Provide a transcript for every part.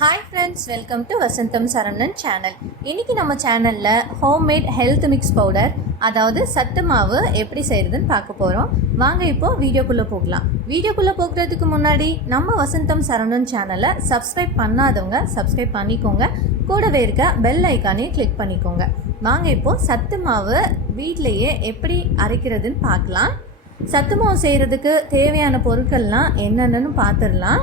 Hi friends, welcome to Vasantham Saravanan channel. இன்றைக்கி நம்ம சேனலில் ஹோம்மேட் ஹெல்த் மிக்ஸ் பவுடர், அதாவது சத்து மாவு எப்படி செய்கிறதுன்னு பார்க்க போகிறோம். வாங்க இப்போது வீடியோக்குள்ளே போகலாம். வீடியோக்குள்ளே போகிறதுக்கு முன்னாடி நம்ம வசந்தம் சரவணன் சேனலை சப்ஸ்கிரைப் பண்ணாதவங்க சப்ஸ்கிரைப் பண்ணிக்கோங்க. கூடவே இருக்க பெல் ஐக்கானையும் கிளிக் பண்ணிக்கோங்க. வாங்க இப்போது சத்து மாவு வீட்டிலையே எப்படி அரைக்கிறதுன்னு பார்க்கலாம். சத்து மாவு செய்கிறதுக்கு தேவையான பொருட்கள்லாம் என்னென்னு பார்த்துடலாம்.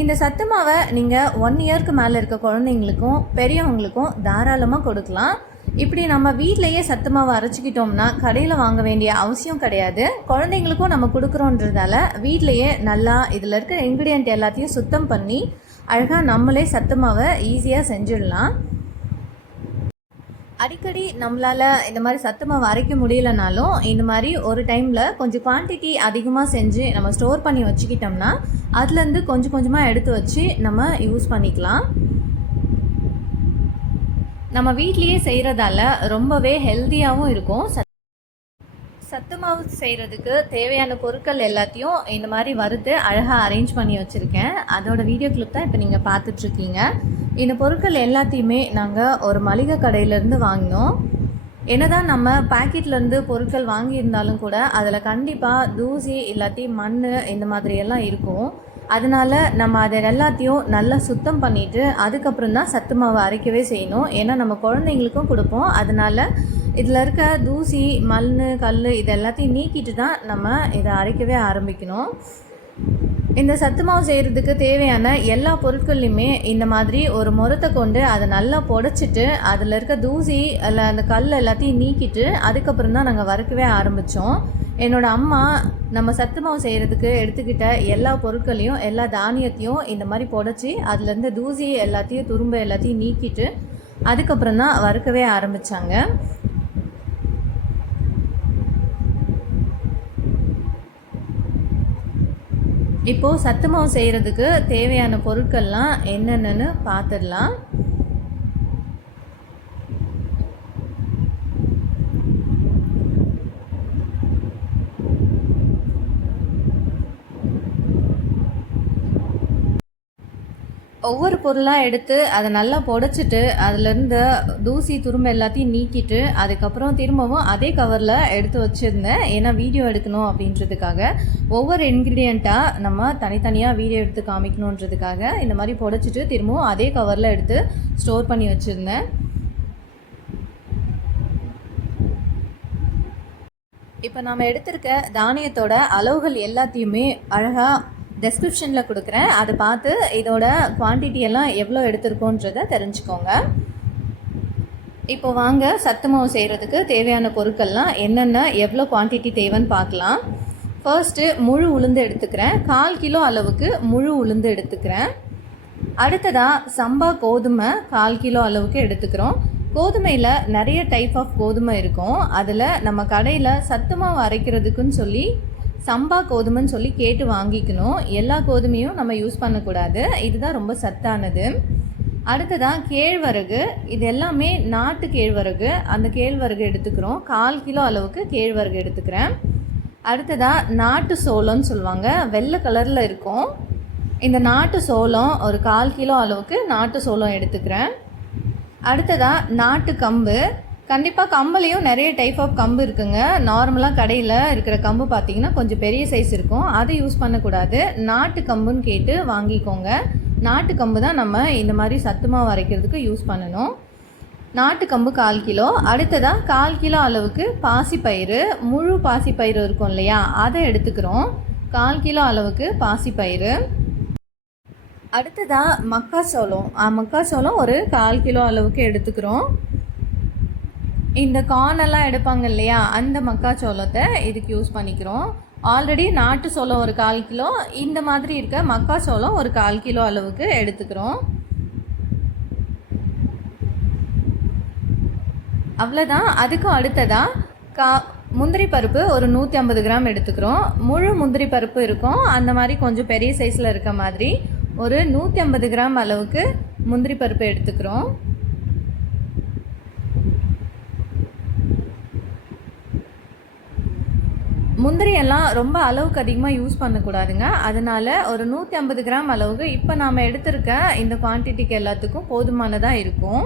இந்த சத்து மாவை நீங்கள் 1 இயருக்கு மேலே இருக்க குழந்தைங்களுக்கும் பெரியவங்களுக்கும் தாராளமாக கொடுக்கலாம். இப்படி நம்ம வீட்டிலையே சத்து மாவை அரைச்சிக்கிட்டோம்னா கடையில் வாங்க வேண்டிய அவசியம் கிடையாது. குழந்தைங்களுக்கும் நம்ம கொடுக்குறோன்றதால வீட்டிலையே நல்லா இதில் இருக்கிற இன்க்ரீடியன்ட் எல்லாத்தையும் சுத்தம் பண்ணி அழகாக நம்மளே சத்து மாவை ஈஸியாக செஞ்சிடலாம். அடிக்கடி நம்மளால் இந்த மாதிரி சத்து மாவு அரைக்க முடியலனாலும் இந்த மாதிரி ஒரு டைமில் கொஞ்சம் குவான்டிட்டி அதிகமாக செஞ்சு நம்ம ஸ்டோர் பண்ணி வச்சுக்கிட்டோம்னா அதுலேருந்து கொஞ்சம் கொஞ்சமாக எடுத்து வச்சு நம்ம யூஸ் பண்ணிக்கலாம். நம்ம வீட்லேயே செய்கிறதால ரொம்பவே ஹெல்த்தியாகவும் இருக்கும். சத்து மாவு செய்கிறதுக்கு தேவையான பொருட்கள் எல்லாத்தையும் இந்த மாதிரி வறுத்து அழகாக அரேஞ்ச் பண்ணி வச்சுருக்கேன். அதோட வீடியோ கிளிப் தான் இப்போ நீங்கள் பார்த்துட்ருக்கீங்க. இந்த பொருட்கள் எல்லாத்தையுமே நாங்கள் ஒரு மளிகை கடையிலேருந்து வாங்கினோம். என்னதான் நம்ம பேக்கெட்லேருந்து பொருட்கள் வாங்கியிருந்தாலும் கூட அதில் கண்டிப்பாக தூசி இல்லாட்டி மண் இந்த மாதிரியெல்லாம் இருக்கும். அதனால் நம்ம அதை எல்லாத்தையும் நல்லா சுத்தம் பண்ணிவிட்டு அதுக்கப்புறம் தான் சத்து மாவு அரைக்கவே செய்யணும். ஏன்னா நம்ம குழந்தைங்களுக்கும் கொடுப்போம். அதனால் இதில் இருக்க தூசி மண் கல் இது எல்லாத்தையும் நீக்கிட்டு தான் நம்ம இதை அரைக்கவே ஆரம்பிக்கணும். இந்த சத்து மாவு செய்கிறதுக்கு தேவையான எல்லா பொருட்கள்லையுமே இந்த மாதிரி ஒரு முறத்தை கொண்டு அதை நல்லா புடைச்சிட்டு அதில் இருக்க தூசி அல்ல அந்த கல் எல்லாத்தையும் நீக்கிட்டு அதுக்கப்புறம் தான் நாங்கள் வறுக்கவே ஆரம்பித்தோம். என்னோடய அம்மா நம்ம சத்து மாவு செய்கிறதுக்கு எடுத்துக்கிட்ட எல்லா பொருட்களையும் எல்லா தானியத்தையும் இந்த மாதிரி புடைச்சி அதுலேருந்து தூசி எல்லாத்தையும் துரும்பு எல்லாத்தையும் நீக்கிட்டு அதுக்கப்புறம் தான் வறுக்கவே ஆரம்பித்தாங்க. இப்போது சத்து மாவு செய்கிறதுக்கு தேவையான பொருட்கள்லாம் என்னென்னு பார்த்துடலாம். ஒவ்வொரு பொருளாக எடுத்து அதை நல்லா புடைச்சிட்டு அதிலேருந்து தூசி துரும்பு எல்லாத்தையும் நீக்கிட்டு அதுக்கப்புறம் திரும்பவும் அதே கவரில் எடுத்து வச்சுருந்தேன். ஏன்னா வீடியோ எடுக்கணும் அப்படின்றதுக்காக ஒவ்வொரு இன்க்ரீடியண்ட்டாக நம்ம தனித்தனியாக வீடியோ எடுத்து காமிக்கணுன்றதுக்காக இந்த மாதிரி புடைச்சிட்டு திரும்பவும் அதே கவரில் எடுத்து ஸ்டோர் பண்ணி வச்சுருந்தேன். இப்போ நாம் எடுத்திருக்க தானியத்தோட அளவுகள் எல்லாத்தையுமே அழகாக டெஸ்கிரிப்ஷனில் கொடுக்குறேன். அதை பார்த்து இதோட குவான்டிட்டியெல்லாம் எவ்வளோ எடுத்திருக்கோன்றதை தெரிஞ்சுக்கோங்க. இப்போ வாங்க சத்து மாவு செய்கிறதுக்கு தேவையான பொருட்கள்லாம் என்னென்ன எவ்வளோ குவான்டிட்டி தேவைன்னு பார்க்கலாம். ஃபர்ஸ்ட்டு முழு உளுந்து எடுத்துக்கிறேன். 1/4 கிலோ அளவுக்கு முழு உளுந்து எடுத்துக்கிறேன். அடுத்ததாக சம்பா கோதுமை 1/4 கிலோ அளவுக்கு எடுத்துக்கிறோம். கோதுமையில் நிறைய டைப் ஆஃப் கோதுமை இருக்கும். அதில் நம்ம கடையில் சத்து மாவு அரைக்கிறதுக்குன்னு சொல்லி சம்பா கோதுமைன்னு சொல்லி கேட்டு வாங்கிக்கணும். எல்லா கோதுமையும் நம்ம யூஸ் பண்ணக்கூடாது. இதுதான் ரொம்ப சத்தானது. அடுத்ததாக கேழ்வரகு, இது எல்லாமே நாட்டு கேழ்வரகு. அந்த கேழ்வரகு எடுத்துக்கிறோம். 1/4 கிலோ அளவுக்கு கேழ்வரகு எடுத்துக்கிறேன். அடுத்ததாக நாட்டு சோளம்னு சொல்லுவாங்க, வெள்ளை கலரில் இருக்கும். இந்த நாட்டு சோளம் ஒரு 1/4 கிலோ அளவுக்கு நாட்டு சோளம் எடுத்துக்கிறேன். அடுத்ததாக நாட்டு கம்பு. கண்டிப்பாக கம்புலேயும் நிறைய டைப் ஆஃப் கம்பு இருக்குங்க. நார்மலாக கடையில் இருக்கிற கம்பு பார்த்திங்கன்னா கொஞ்சம் பெரிய சைஸ் இருக்கும். அதை யூஸ் பண்ணக்கூடாது. நாட்டு கம்புன்னு கேட்டு வாங்கிக்கோங்க. நாட்டு கம்பு தான் நம்ம இந்த மாதிரி சத்து மாவு அரைக்கிறதுக்கு யூஸ் பண்ணணும். நாட்டு கம்பு 1/4 கிலோ. அடுத்ததாக 1/4 கிலோ அளவுக்கு பாசிப்பயிறு, முழு பாசிப்பயிறு இருக்கும் இல்லையா, அதை எடுத்துக்கிறோம். 1/4 கிலோ அளவுக்கு பாசிப்பயிறு. அடுத்ததாக மக்காச்சோளம் ஒரு 1/4 கிலோ அளவுக்கு எடுத்துக்கிறோம். இந்த கார்னெல்லாம் எடுப்பாங்க இல்லையா, அந்த மக்காச்சோளத்தை இதுக்கு யூஸ் பண்ணிக்கிறோம். ஆல்ரெடி நாட்டு சோளம் ஒரு 1/4 கிலோ, இந்த மாதிரி இருக்க மக்காச்சோளம் ஒரு 1/4 கிலோ அளவுக்கு எடுத்துக்கிறோம். அவ்வளோதான். அதுக்கும் அடுத்ததாக முந்திரி பருப்பு ஒரு 150 கிராம் எடுத்துக்கிறோம். முழு முந்திரி பருப்பு இருக்கும், அந்த மாதிரி கொஞ்சம் பெரிய சைஸில் இருக்க மாதிரி ஒரு 150 கிராம் அளவுக்கு முந்திரி பருப்பு எடுத்துக்கிறோம். முந்திரியெல்லாம் ரொம்ப அளவுக்கு அதிகமாக யூஸ் பண்ணக்கூடாதுங்க. அதனால் ஒரு 150 கிராம் அளவுக்கு இப்போ நாம் எடுத்திருக்க இந்த குவான்டிட்டிக்கு எல்லாத்துக்கும் போதுமானதாக இருக்கும்.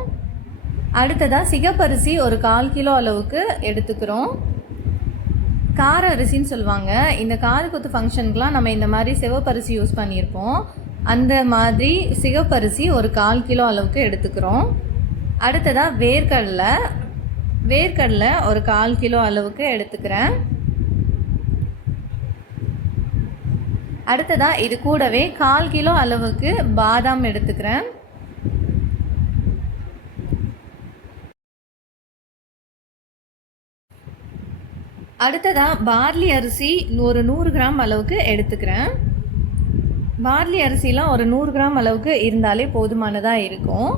அடுத்ததாக சிகப்பரிசி ஒரு 1/4 கிலோ அளவுக்கு எடுத்துக்கிறோம். கார அரிசின்னு சொல்லுவாங்க. இந்த காது குத்து ஃபங்க்ஷனுக்குலாம் நம்ம இந்த மாதிரி சிவப்பரிசி யூஸ் பண்ணியிருப்போம். அந்த மாதிரி சிகப்பரிசி ஒரு 1/4 கிலோ அளவுக்கு எடுத்துக்கிறோம். அடுத்ததாக வேர்க்கடலை ஒரு 1/4 கிலோ அளவுக்கு எடுத்துக்கிறேன். அடுத்ததாக இது கூடவே 1/4 கிலோ அளவுக்கு பாதாம் எடுத்துக்கிறேன். அடுத்ததாக பார்லி அரிசி ஒரு 100 கிராம் அளவுக்கு எடுத்துக்கிறேன். பார்லி அரிசிலாம் ஒரு 100 கிராம் அளவுக்கு இருந்தாலே போதுமானதாக இருக்கும்.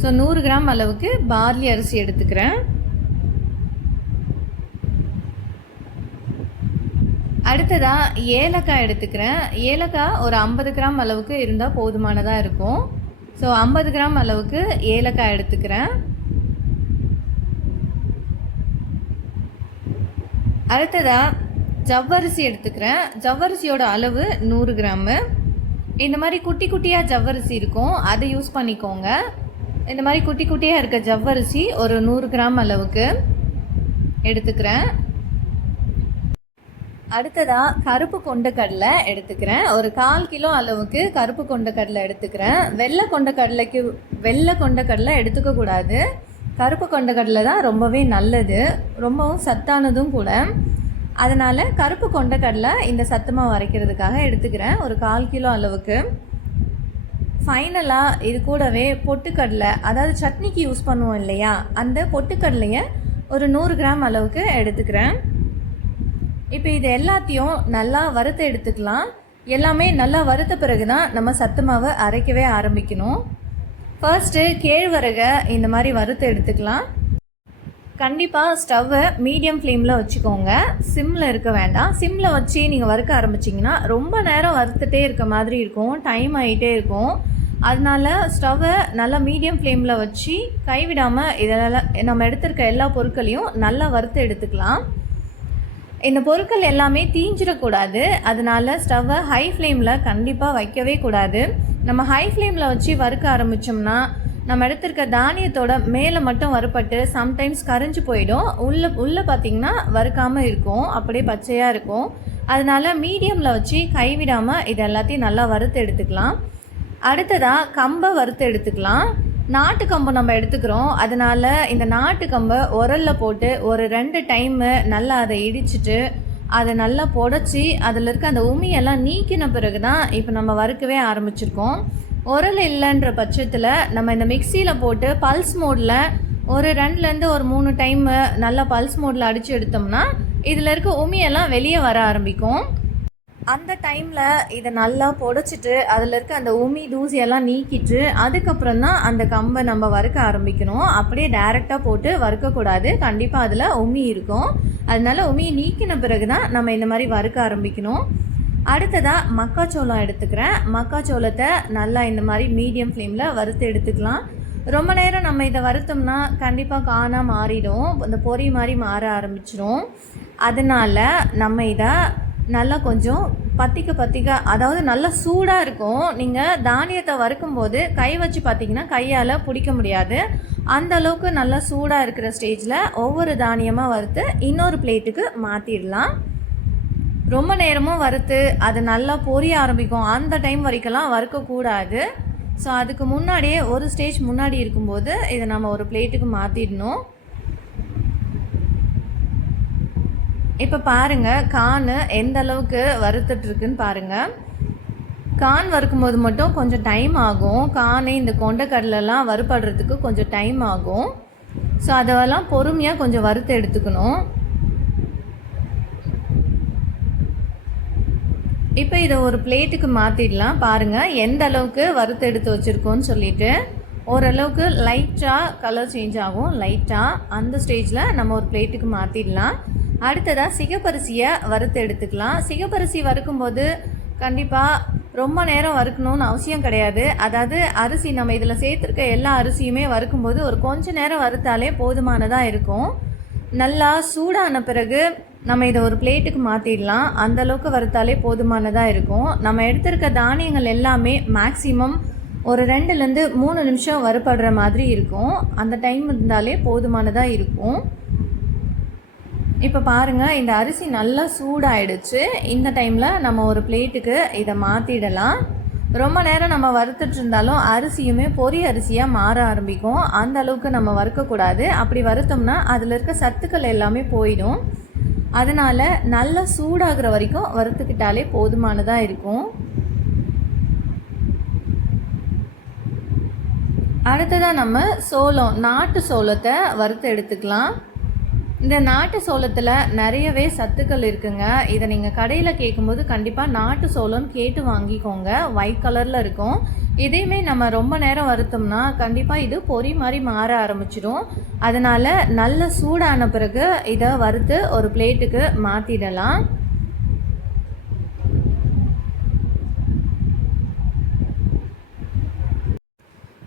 ஸோ 100 கிராம் அளவுக்கு பார்லி அரிசி எடுத்துக்கிறேன். அடுத்ததாக ஏலக்காய் எடுத்துக்கிறேன். ஏலக்காய் ஒரு 50 கிராம் அளவுக்கு இருந்தால் போதுமானதாக இருக்கும். ஸோ 50 கிராம் அளவுக்கு ஏலக்காய் எடுத்துக்கிறேன். அடுத்ததாக ஜவ்வரிசி எடுத்துக்கிறேன். ஜவ்வரிசியோட அளவு 100 கிராமு. இந்த மாதிரி குட்டி குட்டியாக ஜவ்வரிசி இருக்கும், அதை யூஸ் பண்ணிக்கோங்க. இந்த மாதிரி குட்டி குட்டியாக இருக்க ஜவ்வரிசி ஒரு 100 கிராம் அளவுக்கு எடுத்துக்கிறேன். அடுத்ததாக கருப்பு கொண்டக்கடலை எடுத்துக்கிறேன். ஒரு 1/4 கிலோ அளவுக்கு கருப்பு கொண்டக்கடலை எடுத்துக்கிறேன். வெள்ளை கொண்டக்கடலை எடுத்துக்கக்கூடாது. கருப்பு கொண்டக்கடலை தான் ரொம்பவே நல்லது, ரொம்பவும் சத்தானதும் கூட. அதனால் கருப்பு கொண்டக்கடலை இந்த சத்துமாவு அரைக்கிறதுக்காக எடுத்துக்கிறேன் ஒரு 1/4 கிலோ அளவுக்கு. ஃபைனலாக இது கூடவே பொட்டுக்கடலை, அதாவது சட்னிக்கு யூஸ் பண்ணுவோம் இல்லையா, அந்த பொட்டுக்கடலையை ஒரு 100 கிராம் அளவுக்கு எடுத்துக்கிறேன். இப்போ இது எல்லாத்தையும் நல்லா வறுத்து எடுத்துக்கலாம். எல்லாமே நல்லா வறுத்த பிறகு தான் நம்ம சத்து மாவை அரைக்கவே ஆரம்பிக்கணும். ஃபர்ஸ்ட்டு கேழ்வரகை இந்த மாதிரி வறுத்து எடுத்துக்கலாம். கண்டிப்பாக ஸ்டவ்வை மீடியம் ஃப்ளேமில் வச்சுக்கோங்க, சிம்மில் இருக்க வேண்டாம். சிம்மில் வச்சு நீங்கள் வறுக்க ஆரம்பிச்சிங்கன்னா ரொம்ப நேரம் வறுத்துட்டே இருக்க மாதிரி இருக்கும், டைம் ஆகிட்டே இருக்கும். அதனால ஸ்டவ்வை நல்லா மீடியம் ஃப்ளேமில் வச்சு கைவிடாமல் இதெல்லாம் நம்ம எடுத்திருக்க எல்லா பொருட்களையும் நல்லா வறுத்து எடுத்துக்கலாம். இந்த பொருட்கள் எல்லாமே தீஞ்சிடக்கூடாது, அதனால ஸ்டவ்வை ஹை ஃப்ளேமில் கண்டிப்பாக வைக்கவே கூடாது. நம்ம ஹை ஃப்ளேமில் வச்சு வறுக்க ஆரம்பித்தோம்னா நம்ம எடுத்திருக்க தானியத்தோட மேலே மட்டும் வறுப்பட்டு சம்டைம்ஸ் கரைஞ்சி போயிடும். உள்ளே பார்த்திங்கன்னா வறுக்காமல் இருக்கும், அப்படியே பச்சையாக இருக்கும். அதனால் மீடியமில் வச்சு கைவிடாமல் இது எல்லாத்தையும் நல்லா வறுத்து எடுத்துக்கலாம். அடுத்ததாக கம்பை வறுத்து எடுத்துக்கலாம். நாட்டு கம்பு நம்ம எடுத்துக்கிறோம், அதனால் இந்த நாட்டு கம்பை உரலில் போட்டு ஒரு 2 டைமு நல்லா அதை இடிச்சிட்டு அதை நல்லா புடச்சி அதில் இருக்க அந்த உமியெல்லாம் நீக்கின பிறகு தான் இப்போ நம்ம வறுக்கவே ஆரம்பிச்சிருக்கோம். உரல் இல்லைன்ற பட்சத்தில் நம்ம இந்த மிக்சியில் போட்டு பல்ஸ் மோடில் ஒரு 2லேருந்து ஒரு 3 டைமு நல்லா பல்ஸ் மோடில் அடித்து எடுத்தோம்னா இதில் இருக்க உமியெல்லாம் வெளியே வர ஆரம்பிக்கும். அந்த டைமில் இதை நல்லா புடச்சிட்டு அதில் இருக்க அந்த உமி தூசியெல்லாம் நீக்கிட்டு அதுக்கப்புறம் தான் அந்த கம்பை நம்ம வறுக்க ஆரம்பிக்கணும். அப்படியே டைரெக்டாக போட்டு வறுக்கக்கூடாது, கண்டிப்பாக அதில் உமி இருக்கும். அதனால உமியை நீக்கின பிறகு தான் நம்ம இந்த மாதிரி வறுக்க ஆரம்பிக்கணும். அடுத்ததாக மக்காச்சோளம் எடுத்துக்கிறேன். மக்காச்சோளத்தை நல்லா இந்த மாதிரி மீடியம் ஃப்ளேமில் வறுத்து எடுத்துக்கலாம். ரொம்ப நேரம் நம்ம இதை வறுத்தோம்னா கண்டிப்பாக காணாக மாறிடும், இந்த பொரி மாதிரி மாற ஆரம்பிச்சிடும். அதனால் நம்ம இதை நல்லா கொஞ்சம் பத்திக்க அதாவது நல்லா சூடாக இருக்கும். நீங்கள் தானியத்தை வறுக்கும்போது கை வச்சு பார்த்திங்கன்னா கையால் பிடிக்க முடியாது, அந்த அளவுக்கு நல்லா சூடாக இருக்கிற ஸ்டேஜில் ஒவ்வொரு தானியமாக வறுத்து இன்னொரு பிளேட்டுக்கு மாற்றிடலாம். ரொம்ப நேரமும் வறுத்து அது நல்லா பொரிய ஆரம்பிக்கும், அந்த டைம் வரைக்கெல்லாம் வறுக்கக்கூடாது. ஸோ அதுக்கு முன்னாடியே ஒரு ஸ்டேஜ் முன்னாடி இருக்கும்போது இதை நம்ம ஒரு பிளேட்டுக்கு மாற்றிடணும். இப்போ பாருங்கள் கான் எந்த அளவுக்கு வறுத்துட்ருக்குன்னு பாருங்கள். கான் வறுக்கும்போது மட்டும் கொஞ்சம் டைம் ஆகும், கான் இந்த கொண்டைக்கடலெல்லாம் வறுபடுறதுக்கு கொஞ்சம் டைம் ஆகும். ஸோ அதெல்லாம் பொறுமையாக கொஞ்சம் வறுத்து எடுத்துக்கணும். இப்போ இதை ஒரு பிளேட்டுக்கு மாற்றிடலாம். பாருங்கள் எந்த அளவுக்கு வறுத்து எடுத்து வச்சுருக்கோன்னு சொல்லிட்டு. ஓரளவுக்கு லைட்டாக கலர் சேஞ்ச் ஆகும், லைட்டாக அந்த ஸ்டேஜில் நம்ம ஒரு பிளேட்டுக்கு மாற்றிடலாம். அடுத்ததாக சிகப்பரிசியை வறுத்து எடுத்துக்கலாம். சிகப்பரிசி வறுக்கும்போது கண்டிப்பாக ரொம்ப நேரம் வறுக்கணும்னு அவசியம் கிடையாது. அதாவது அரிசி நம்ம இதில் சேர்த்துருக்க எல்லா அரிசியுமே வறுக்கும்போது ஒரு கொஞ்சம் நேரம் வறுத்தாலே போதுமானதாக இருக்கும். நல்லா சூடான பிறகு நம்ம இதை ஒரு பிளேட்டுக்கு மாற்றிடலாம். அந்தளவுக்கு வறுத்தாலே போதுமானதாக இருக்கும். நம்ம எடுத்திருக்க தானியங்கள் எல்லாமே மேக்ஸிமம் ஒரு 2லேருந்து 3 நிமிஷம் வறுபடுற மாதிரி இருக்கும். அந்த டைம் இருந்தாலே போதுமானதாக இருக்கும். இப்போ பாருங்கள், இந்த அரிசி நல்லா சூடாயிடுச்சு. இந்த டைமில் நம்ம ஒரு பிளேட்டுக்கு இதை மாற்றிடலாம். ரொம்ப நேரம் நம்ம வறுத்துட்டு இருந்தாலும் அரிசியுமே பொரி அரிசியாக மாற ஆரம்பிக்கும். அந்த அளவுக்கு நம்ம வறுக்கக்கூடாது. அப்படி வறுத்தோம்னா அதில் இருக்க சத்துக்கள் எல்லாமே போயிடும். அதனால் நல்லா சூடாகிற வரைக்கும் வறுத்துக்கிட்டாலே போதுமானதாக இருக்கும். அடுத்ததாக நம்ம சோளம், நாட்டு சோளத்தை வறுத்து எடுத்துக்கலாம். இந்த நாட்டு சோளத்தில் நிறையவே சத்துக்கள் இருக்குங்க. இதை நீங்கள் கடையில் கேட்கும்போது கண்டிப்பாக நாட்டு சோளம்னு கேட்டு வாங்கிக்கோங்க. ஒயிட் கலரில் இருக்கும். இதையுமே நம்ம ரொம்ப நேரம் வறுத்தோம்னா கண்டிப்பாக இது பொரி மாதிரி மாற ஆரம்பிச்சிடும். அதனால் நல்ல சூடான பிறகு இதை வறுத்து ஒரு பிளேட்டுக்கு மாற்றிடலாம்.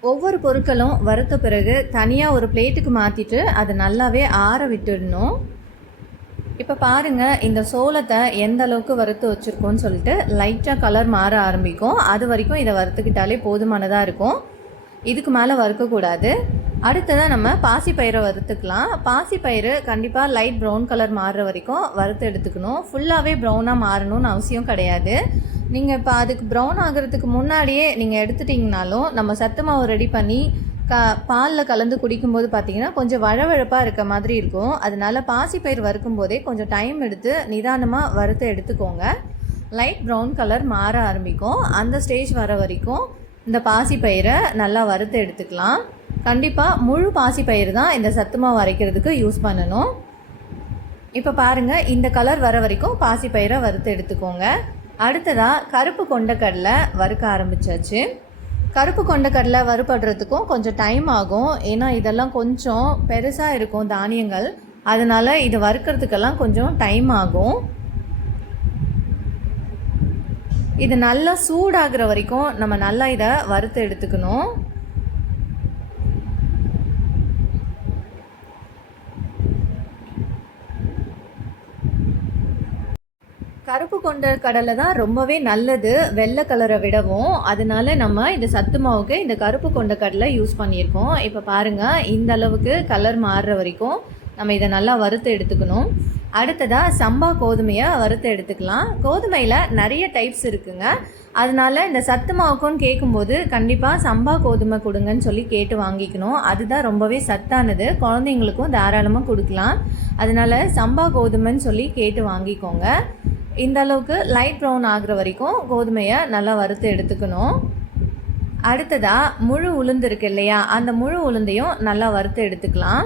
ஒவ்வொரு பொருட்களும் வறுத்த பிறகு தனியாக ஒரு பிளேட்டுக்கு மாற்றிட்டு அதை நல்லாவே ஆற விட்டுடணும். இப்போ பாருங்கள், இந்த சோளத்தை எந்த அளவுக்கு வறுத்து வச்சுருக்கோன்னு சொல்லிட்டு லைட்டாக கலர் மாற ஆரம்பிக்கும். அது வரைக்கும் இதை வறுத்துக்கிட்டாலே போதுமானதாக இருக்கும். இதுக்கு மேலே வறுக்கக்கூடாது. அடுத்ததாக நம்ம பாசிப்பயிரை வறுத்துக்கலாம். பாசிப்பயிறு கண்டிப்பாக லைட் ப்ரௌன் கலர் மாறுற வரைக்கும் வறுத்து எடுத்துக்கணும். ஃபுல்லாகவே ப்ரௌனாக மாறணும்னு அவசியம் கிடையாது. நீங்கள் இப்போ அதுக்கு ப்ரௌன் ஆகிறதுக்கு முன்னாடியே நீங்கள் எடுத்துட்டிங்கனாலும் நம்ம சத்து மாவு ரெடி பண்ணி பாலில் கலந்து குடிக்கும்போது பார்த்திங்கன்னா கொஞ்சம் வழவழப்பாக இருக்க மாதிரி இருக்கும். அதனால் பாசிப்பயிர் வறுக்கும் போதே கொஞ்சம் டைம் எடுத்து நிதானமாக வறுத்து எடுத்துக்கோங்க. லைட் ப்ரௌன் கலர் மாற ஆரம்பிக்கும். அந்த ஸ்டேஜ் வர வரைக்கும் இந்த பாசிப்பயிரை நல்லா வறுத்து எடுத்துக்கலாம். கண்டிப்பாக முழு பாசிப்பயிறு தான் இந்த சத்து மாவு அரைக்கிறதுக்கு யூஸ் பண்ணணும். இப்போ பாருங்கள், இந்த கலர் வர வரைக்கும் பாசிப்பயிரை வறுத்து எடுத்துக்கோங்க. அடுத்ததாக கருப்பு கொண்டக்கடலை வறுக்க ஆரம்பித்தாச்சு. கருப்பு கொண்டக்கடலை வறுபடுறதுக்கும் கொஞ்சம் டைம் ஆகும். ஏன்னா இதெல்லாம் கொஞ்சம் பெருசாக இருக்கும் தானியங்கள். அதனால் இது வறுக்கிறதுக்கெல்லாம் கொஞ்சம் டைம் ஆகும். இது நல்லா சூடாகிற வரைக்கும் நம்ம நல்லா இதை வறுத்து எடுத்துக்கணும். கருப்பு கொண்ட கடலை தான் ரொம்பவே நல்லது வெள்ளை கலரை விடவும். அதனால நம்ம இந்த சத்து மாவுக்கு இந்த கருப்பு கொண்ட கடலை யூஸ் பண்ணியிருக்கோம். இப்போ பாருங்கள், இந்த அளவுக்கு கலர் மாறுற வரைக்கும் நம்ம இதை நல்லா வறுத்து எடுத்துக்கணும். அடுத்ததாக சம்பா கோதுமையை வறுத்து எடுத்துக்கலாம். கோதுமையில் நிறைய டைப்ஸ் இருக்குங்க. அதனால இந்த சத்து மாவுக்குன்னு கேட்கும்போது கண்டிப்பாக சம்பா கோதுமை கொடுங்கன்னு சொல்லி கேட்டு வாங்கிக்கணும். அதுதான் ரொம்பவே சத்தானது. குழந்தைங்களுக்கும் தாராளமாக கொடுக்கலாம். அதனால சம்பா கோதுமைன்னு சொல்லி கேட்டு வாங்கிக்கோங்க. இந்த அளவுக்கு லைட் ப்ரௌன் ஆகிற வரைக்கும் கோதுமையை நல்லா வறுத்து எடுத்துக்கணும். அடுத்ததாக முழு உளுந்து இருக்கு இல்லையா, அந்த முழு உளுந்தையும் நல்லா வறுத்து எடுத்துக்கலாம்.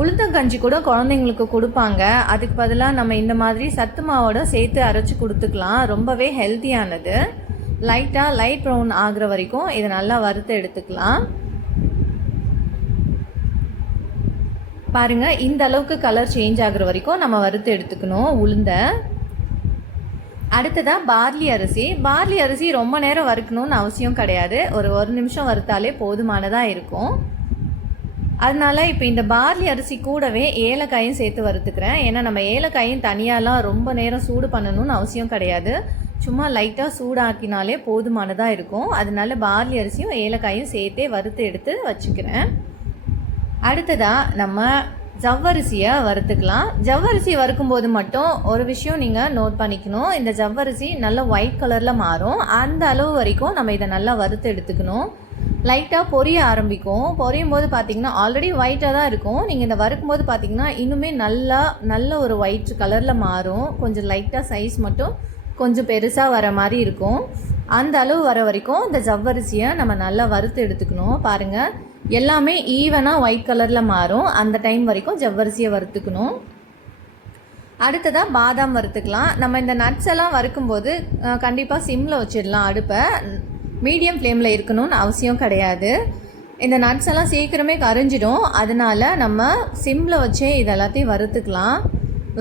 உளுத்தங்கஞ்சி கூட குழந்தைங்களுக்கு கொடுப்பாங்க. அதுக்கு பதிலாக நம்ம இந்த மாதிரி சத்து மாவோட சேர்த்து அரைச்சி கொடுத்துக்கலாம். ரொம்பவே ஹெல்த்தியானது. லைட் ப்ரௌன் ஆகிற வரைக்கும் இதை நல்லா வறுத்து எடுத்துக்கலாம். பாருங்கள், இந்த அளவுக்கு கலர் சேஞ்ச் ஆகிற வரைக்கும் நம்ம வறுத்து எடுத்துக்கணும் உளுந்த. அடுத்ததாக பார்லி அரிசி ரொம்ப நேரம் வறுக்கணும்னு அவசியம் கிடையாது. ஒரு நிமிஷம் வறுத்தாலே போதுமானதாக இருக்கும். அதனால இப்போ இந்த பார்லி அரிசி கூடவே ஏலக்காயும் சேர்த்து வறுத்துக்கிறேன். ஏன்னா நம்ம ஏலக்காயும் தனியாலாம் ரொம்ப நேரம் சூடு பண்ணணும்னு அவசியம் கிடையாது. சும்மா லைட்டாக சூடாக்கினாலே போதுமானதாக இருக்கும். அதனால பார்லி அரிசியும் ஏலக்காயும் சேர்த்தே வறுத்து எடுத்து வச்சுக்கிறேன். அடுத்ததாக நம்ம ஜவ்வரிசியை வறுத்துக்கலாம். ஜவ்வரிசி வறுக்கும்போது மட்டும் ஒரு விஷயம் நீங்கள் நோட் பண்ணிக்கணும். இந்த ஜவ்வரிசி நல்லா ஒயிட் கலரில் மாறும். அந்த அளவு வரைக்கும் நம்ம இதை நல்லா வறுத்து எடுத்துக்கணும். லைட்டாக பொரிய ஆரம்பிக்கும். பொரியும் போது பார்த்திங்கன்னா ஆல்ரெடி ஒயிட்டாக தான் இருக்கும். நீங்கள் இந்த வறுக்கும்போது பார்த்திங்கன்னா இன்னுமே நல்ல ஒரு ஒயிட் கலரில் மாறும். கொஞ்சம் லைட்டாக சைஸ் மட்டும் கொஞ்சம் பெருசாக வர மாதிரி இருக்கும். அந்த அளவு வர வரைக்கும் இந்த ஜவ்வரிசியை நம்ம நல்லா வறுத்து எடுத்துக்கணும். பாருங்கள், எல்லாமே ஈவனாக ஒயிட் கலரில் மாறும். அந்த டைம் வரைக்கும் ஜவ்வரிசியை வறுத்துக்கணும். அடுத்ததாக பாதாம் வறுத்துக்கலாம். நம்ம இந்த நட்ஸ் எல்லாம் வறுக்கும்போது கண்டிப்பாக சிம்மில் வச்சிடலாம். அடுப்பை மீடியம் ஃப்ளேமில் இருக்கணும்னு அவசியம் கிடையாது. இந்த நட்ஸ் எல்லாம் சீக்கிரமே கரிஞ்சிடும். அதனால் நம்ம சிம்மில் வச்சே இது எல்லாத்தையும் வறுத்துக்கலாம்.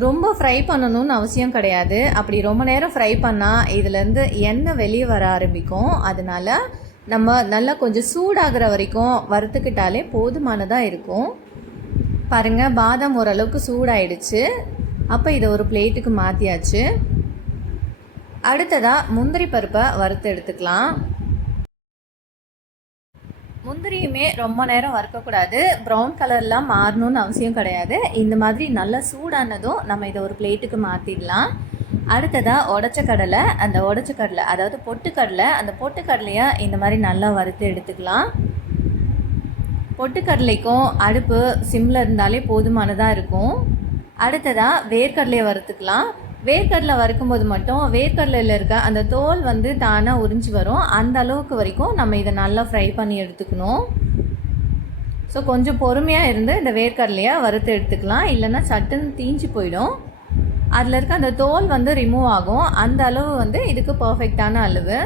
ரொம்ப ஃப்ரை பண்ணணும்னு அவசியம் கிடையாது. அப்படி ரொம்ப நேரம் ஃப்ரை பண்ணால் இதிலேருந்து எண்ணெய் வெளியே வர ஆரம்பிக்கும். அதனால் நம்ம நல்லா கொஞ்சம் சூடாகிற வரைக்கும் வறுத்துக்கிட்டாலே போதுமானதாக இருக்கும். பாருங்கள், பாதாம் ஓரளவுக்கு சூடாயிடுச்சு. அப்போ இதை ஒரு பிளேட்டுக்கு மாற்றியாச்சு. அடுத்ததாக முந்திரி பருப்பை வறுத்து எடுத்துக்கலாம். முந்திரியுமே ரொம்ப நேரம் வறுக்கக்கூடாது, ப்ரௌன் கலர்லாம் மாறணும்னு அவசியம் கிடையாது. இந்த மாதிரி நல்லா சூடானதும் நம்ம இதை ஒரு பிளேட்டுக்கு மாற்றிடலாம். அடுத்ததாக உடச்ச கடலை, அந்த உடச்ச கடலை அதாவது பொட்டுக்கடலை, அந்த பொட்டுக்கடலையை இந்த மாதிரி நல்லா வறுத்து எடுத்துக்கலாம். பொட்டுக்கடலைக்கும் அடுப்பு சிம்மில் இருந்தாலே போதுமானதாக இருக்கும். அடுத்ததாக வேர்க்கடலையை வறுத்துக்கலாம். வேர்க்கடலை வறுக்கும்போது மட்டும் வேர்க்கடலையில் இருக்க அந்த தோல் வந்து தானாக உறிஞ்சி வரும். அந்த அளவுக்கு வரைக்கும் நம்ம இதை நல்லா ஃப்ரை பண்ணி எடுத்துக்கணும். ஸோ கொஞ்சம் பொறுமையாக இருந்து இந்த வேர்க்கடலையை வறுத்து எடுத்துக்கலாம், இல்லைன்னா சட்டுன்னு தீஞ்சு போயிடும். அதில் இருக்க அந்த தோல் வந்து ரிமூவ் ஆகும். அந்த அளவு வந்து இதுக்கு பர்ஃபெக்டான அளவு.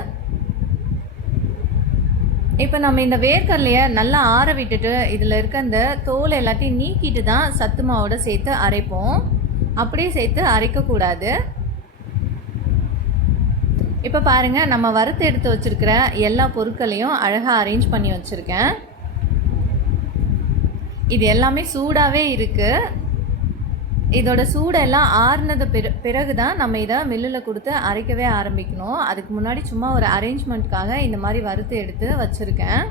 இப்போ நம்ம இந்த வேர்க்கடலையை நல்லா ஆற விட்டுட்டு இதில் இருக்க அந்த தோல் எல்லாத்தையும் நீக்கிட்டு தான் சத்து மாவோட சேர்த்து அரைப்போம். அப்படியே சேர்த்து அரைக்கக்கூடாது. இப்போ பாருங்கள், நம்ம வறுத்து எடுத்து வச்சுருக்கிற எல்லா பொருட்களையும் அழகாக அரேஞ்ச் பண்ணி வச்சுருக்கேன். இது எல்லாமே சூடாகவே இருக்குது. இதோட சூடெல்லாம் ஆறுனது பிறகு தான் நம்ம இதை மில்லில் கொடுத்து அரைக்கவே ஆரம்பிக்கணும். அதுக்கு முன்னாடி சும்மா ஒரு அரேஞ்ச்மெண்ட்காக இந்த மாதிரி வறுத்து எடுத்து வச்சுருக்கேன்.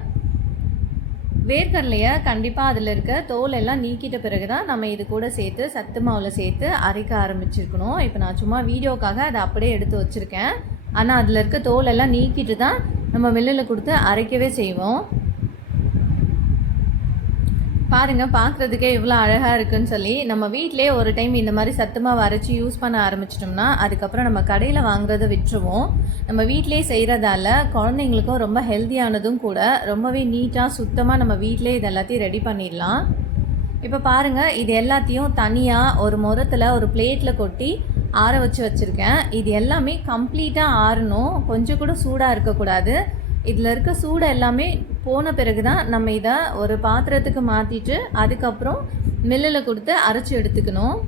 வேர்க்கடலையை கண்டிப்பாக அதில் இருக்க தோல் எல்லாம் நீக்கிட்ட பிறகு தான் நம்ம இது கூட சேர்த்து சத்து மாவில் சேர்த்து அரைக்க ஆரம்பிச்சிருக்கணும். இப்போ நான் சும்மா வீடியோக்காக அதை அப்படியே எடுத்து வச்சுருக்கேன். ஆனால் அதில் இருக்க தோல் எல்லாம் நீக்கிட்டு தான் நம்ம மில்லில் கொடுத்து அரைக்கவே செய்வோம். பாருங்கள், பார்க்குறதுக்கே இவ்வளோ அழகாக இருக்குன்னு சொல்லி நம்ம வீட்டிலே ஒரு டைம் இந்த மாதிரி சத்து மாவு அரைச்சி யூஸ் பண்ண ஆரம்பிச்சிட்டோம்னா அதுக்கப்புறம் நம்ம கடையில் வாங்குறத விட்டுருவோம். நம்ம வீட்டிலே செய்கிறதால குழந்தைங்களுக்கும் ரொம்ப ஹெல்த்தியானதும் கூட. ரொம்பவே நீட்டாக சுத்தமாக நம்ம வீட்டிலே இது எல்லாத்தையும் ரெடி பண்ணிடலாம். இப்போ பாருங்கள், இது எல்லாத்தையும் தனியாக ஒரு முறத்தில் ஒரு பிளேட்டில் கொட்டி ஆற வச்சுருக்கேன். இது எல்லாமே கம்ப்ளீட்டாக ஆறணும், கொஞ்சம் கூட சூடாக இருக்கக்கூடாது. இதில் இருக்க சூடு எல்லாமே போன பிறகு தான் நம்ம இதை ஒரு பாத்திரத்துக்கு மாற்றிட்டு அதுக்கப்புறம் மில்லில் கொடுத்து அரைச்சி எடுத்துக்கணும்.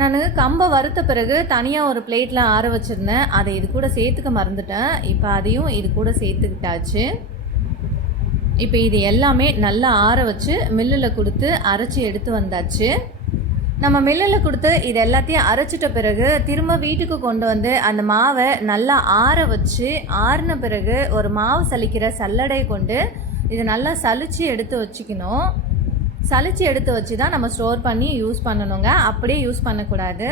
நான் கம்பை வறுத்த பிறகு தனியாக ஒரு பிளேட்டில் ஆற வச்சுருந்தேன், அதை இது கூட சேர்த்துக்க மறந்துட்டேன். இப்போ அதையும் இது கூட சேர்த்துக்கிட்டாச்சு. இப்போ இது எல்லாமே நல்லா ஆற வச்சு மில்லில் கொடுத்து அரைச்சி எடுத்து வந்தாச்சு. நம்ம மில்லில் கொடுத்து இது எல்லாத்தையும் அரைச்சிட்ட பிறகு திரும்ப வீட்டுக்கு கொண்டு வந்து அந்த மாவை நல்லா ஆற வச்சு ஆறின பிறகு ஒரு மாவு சலிக்கிற சல்லடை கொண்டு இதை நல்லா சலித்து எடுத்து வச்சுக்கணும். சலித்து எடுத்து வச்சு தான் நம்ம ஸ்டோர் பண்ணி யூஸ் பண்ணணுங்க, அப்படியே யூஸ் பண்ணக்கூடாது.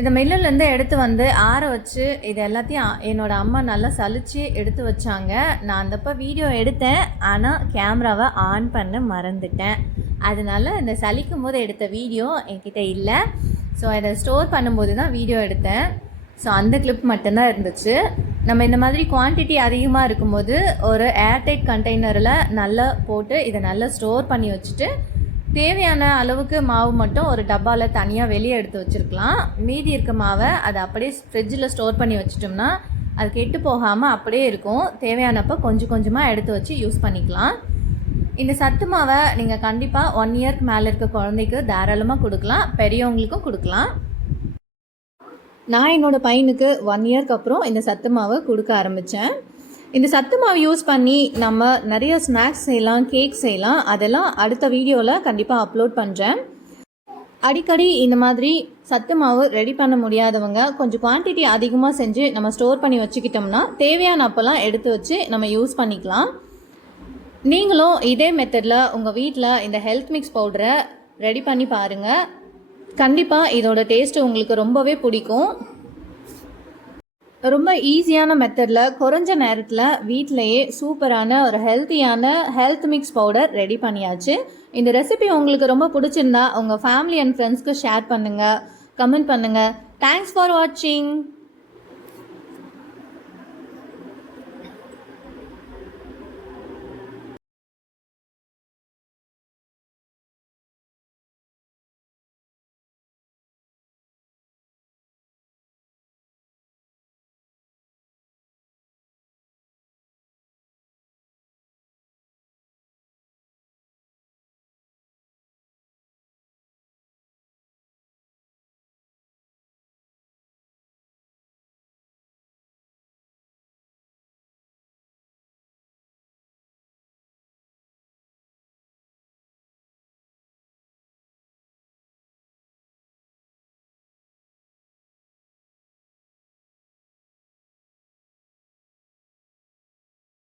இந்த மில்லுலேருந்து எடுத்து வந்து ஆற வச்சு இது எல்லாத்தையும் என்னோடய அம்மா நல்லா சலித்து எடுத்து வச்சாங்க. நான் அந்தப்போ வீடியோ எடுத்தேன், ஆனால் கேமராவை ஆன் பண்ண மறந்துட்டேன். அதனால இந்த சலிக்கும் போது எடுத்த வீடியோ என்கிட்ட இல்லை. ஸோ அதை ஸ்டோர் பண்ணும்போது தான் வீடியோ எடுத்தேன். ஸோ அந்த கிளிப் மட்டும்தான் இருந்துச்சு. நம்ம இந்த மாதிரி குவான்டிட்டி அதிகமாக இருக்கும்போது ஒரு ஏர்டைட் கண்டெய்னரில் நல்லா போட்டு இதை நல்லா ஸ்டோர் பண்ணி வச்சுட்டு தேவையான அளவுக்கு மாவு மட்டும் ஒரு டப்பாவில் தனியாக வெளியே எடுத்து வச்சுருக்கலாம். மீதி இருக்க மாவை அதை அப்படியே ஃப்ரிட்ஜில் ஸ்டோர் பண்ணி வச்சிட்டோம்னா அது கெட்டு போகாமல் அப்படியே இருக்கும். தேவையானப்போ கொஞ்சம் கொஞ்சமாக எடுத்து வச்சு யூஸ் பண்ணிக்கலாம். இந்த சத்து மாவை நீங்கள் கண்டிப்பாக 1 இயர்க்கு மேலே இருக்க குழந்தைக்கு தாராளமாக கொடுக்கலாம், பெரியவங்களுக்கும் கொடுக்கலாம். நான் என்னோடய பையனுக்கு 1 இயர்க்கு அப்புறம் இந்த சத்து மாவை கொடுக்க ஆரம்பித்தேன். இந்த சத்து மாவு யூஸ் பண்ணி நம்ம நிறைய ஸ்நாக்ஸ் செய்யலாம், கேக் செய்யலாம். அதெல்லாம் அடுத்த வீடியோவில் கண்டிப்பாக அப்லோட் பண்ணுறேன். அடிக்கடி இந்த மாதிரி சத்து மாவு ரெடி பண்ண முடியாதவங்க கொஞ்சம் குவான்டிட்டி அதிகமாக செஞ்சு நம்ம ஸ்டோர் பண்ணி வச்சுக்கிட்டோம்னா தேவையான அப்போல்லாம் எடுத்து வச்சு நம்ம யூஸ் பண்ணிக்கலாம். நீங்களும் இதே மெத்தடில் உங்கள் வீட்டில் இந்த ஹெல்த் மிக்ஸ் பவுடரை ரெடி பண்ணி பாருங்கள். கண்டிப்பாக இதோட டேஸ்ட்டு உங்களுக்கு ரொம்பவே பிடிக்கும். ரொம்ப ஈஸியான மெத்தடில் குறைஞ்ச நேரத்தில் வீட்டிலையே சூப்பரான ஒரு ஹெல்த்தியான ஹெல்த் மிக்ஸ் பவுடர் ரெடி பண்ணியாச்சு. இந்த ரெசிபி உங்களுக்கு ரொம்ப பிடிச்சிருந்தா உங்கள் ஃபேமிலி அண்ட் ஃப்ரெண்ட்ஸ்க்கு ஷேர் பண்ணுங்கள், கமெண்ட் பண்ணுங்கள். தேங்க்ஸ் ஃபார் வாட்சிங்.